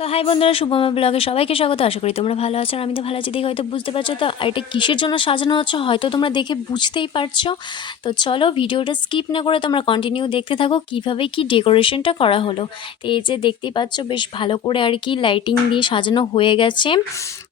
তো হাই বন্ধুরা, শুভমা ব্লগে সবাইকে স্বাগত। আশা করি তোমরা ভালো আছো আর আমি তো ভালো আছি, দেখে হয়তো বুঝতে পারছ। তো এটা কিসের জন্য সাজানো হচ্ছে হয়তো তোমরা দেখে বুঝতেই পারছ। তো চলো ভিডিওটা স্কিপ না করে তোমরা কন্টিনিউ দেখতে থাকো, কীভাবে কি ডেকোরেশনটা করা হলো। তো এই যে দেখতেই পাচ্ছ, বেশ ভালো করে আর কি লাইটিং দিয়ে সাজানো হয়ে গেছে।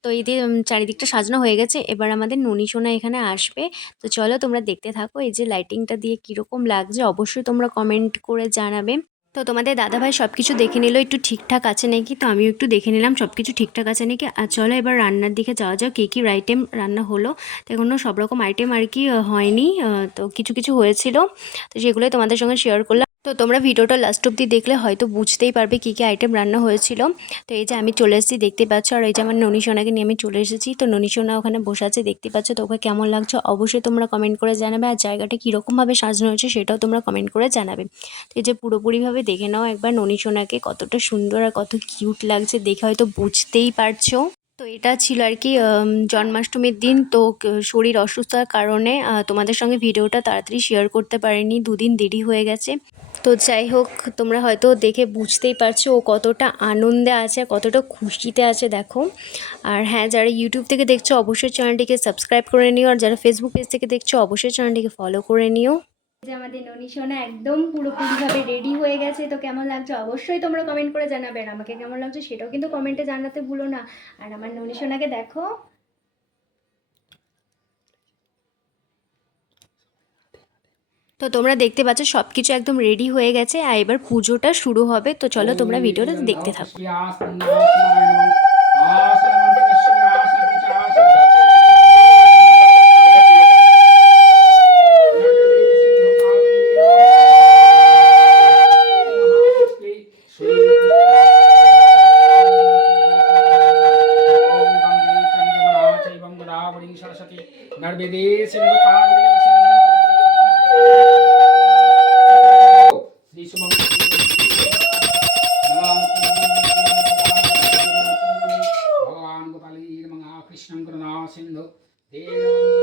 তো এই দিয়ে চারিদিকটা সাজানো হয়ে গেছে, এবার আমাদের ননি সোনা এখানে আসবে। তো চলো তোমরা দেখতে থাকো এই যে লাইটিংটা দিয়ে কীরকম লাগছে, অবশ্যই তোমরা কমেন্ট করে জানাবে। তো তোমাদের দাদাভাই সব কিছু দেখে নিল, একটু ঠিকঠাক আছে নাকি? তো আমিও একটু দেখে নিলাম সব কিছু ঠিকঠাক আছে নাকি? আর চলো এবার রান্নার দিকে যাওয়া যাও কী কী আইটেম রান্না হলো। তো এখনও সব রকম আইটেম আর কি হয়নি তো কিছু কিছু হয়েছিল, তো সেগুলোই তোমাদের সঙ্গে শেয়ার করলাম। তো তোমরা ভিডিওটা লাস্ট অব্দি দেখলে হয়তো বুঝতেই পারবে কী কী আইটেম রান্না হয়েছিল। তো এই যে আমি চলে এসেছি, দেখতে পাচ্ছ? আর এই যে আমার ননী সোনাকে নিয়ে আমি চলে এসেছি। তো ননী সোনা ওখানে বসে আছে, দেখতে পাচ্ছ? তো ওকে কেমন লাগছে? অবশ্যই তোমরা কমেন্ট করে জানাবে। আর জায়গাটা কীরকমভাবে সাজানো হয়েছে সেটাও তোমরা কমেন্ট করে জানাবে। তো এই যে পুরোপুরিভাবে দেখে নাও একবার ননী সোনাকে কতটা সুন্দর আর কত কিউট লাগছে। দেখে হয়তো বুঝতেই পারছ। এটা ছিল আর কি জন্মাষ্টমীর দিন তো শরীর অসুস্থতার কারণে তোমাদের সঙ্গে ভিডিওটা তাড়াতাড়ি শেয়ার করতে পারিনি, দুদিন দেরি হয়ে গেছে। তো যাই হোক, তোমরা হয়তো দেখে বুঝতেই পারছ ও কতটা আনন্দে আছে, কতটা খুশিতে আছে, দেখো। আর হ্যাঁ যারা ইউটিউব থেকে দেখছ, অবশ্যই চ্যানেলটিকে সাবস্ক্রাইব করে নিও, আর যারা ফেসবুক পেজ থেকে দেখছ, অবশ্যই চ্যানেলটিকে ফলো করে নিও। যে আমাদের ননী সোনা একদম পুরোপুরিভাবে রেডি হয়ে গেছে। তো কেমন লাগছে? অবশ্যই তোমরা কমেন্ট করে জানাবে। আর আমাকে কেমন লাগছে সেটাও কিন্তু কমেন্টে জানাতে ভুলো না। আর আমার ননী সোনাকে দেখো। তো তোমরা দেখতে পাচ্ছ সব কিছু একদম রেডি হয়ে গেছে। আর এবার পুজোটা শুরু হবে। তো চলো তোমরা ভিডিওটা দেখতে থাকো। పండిది సింధు శ్రీ భగవాన్ గోపాలి మంగా కృష్ణం కృణా సింధు దేవ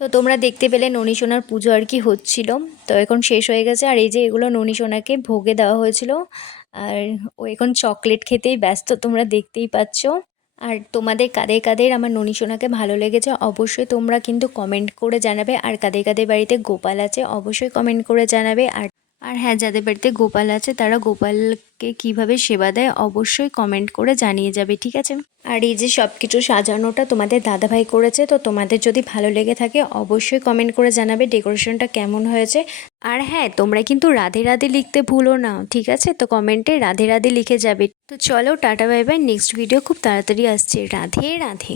তো তোমরা দেখতে পেলে ননী সোনার পুজো আর কি হচ্ছিল। তো এখন শেষ হয়ে গেছে। আর এই যে এগুলো ননী সোনাকে ভোগে দেওয়া হয়েছিল। আর ও এখন চকলেট খেতেই ব্যস্ত, তোমরা দেখতেই পাচ্ছ। আর তোমাদের কাদের কাদের আমার ননী সোনাকে ভালো লেগেছে, অবশ্যই তোমরা কিন্তু কমেন্ট করে জানাবে। আর কাদের কাদের বাড়িতে গোপাল আছে, অবশ্যই কমেন্ট করে জানাবে। আর আর হ্যাঁ যাদের বাড়িতে গোপাল আছে, তারা গোপালকে কীভাবে সেবা দেয় অবশ্যই কমেন্ট করে জানিয়ে যাবে, ঠিক আছে? আর এই যে সব কিছু সাজানোটা তোমাদের দাদাভাই করেছে, তো তোমাদের যদি ভালো লেগে থাকে, অবশ্যই কমেন্ট করে জানাবে ডেকোরেশনটা কেমন হয়েছে। আর হ্যাঁ তোমরা কিন্তু রাধে রাধে লিখতে ভুলো না, ঠিক আছে? তো কমেন্টে রাধে রাধে লিখে যাবে। তো চলো, tata bye bye next video খুব তাড়াতাড়ি আসছে। রাধে রাধে।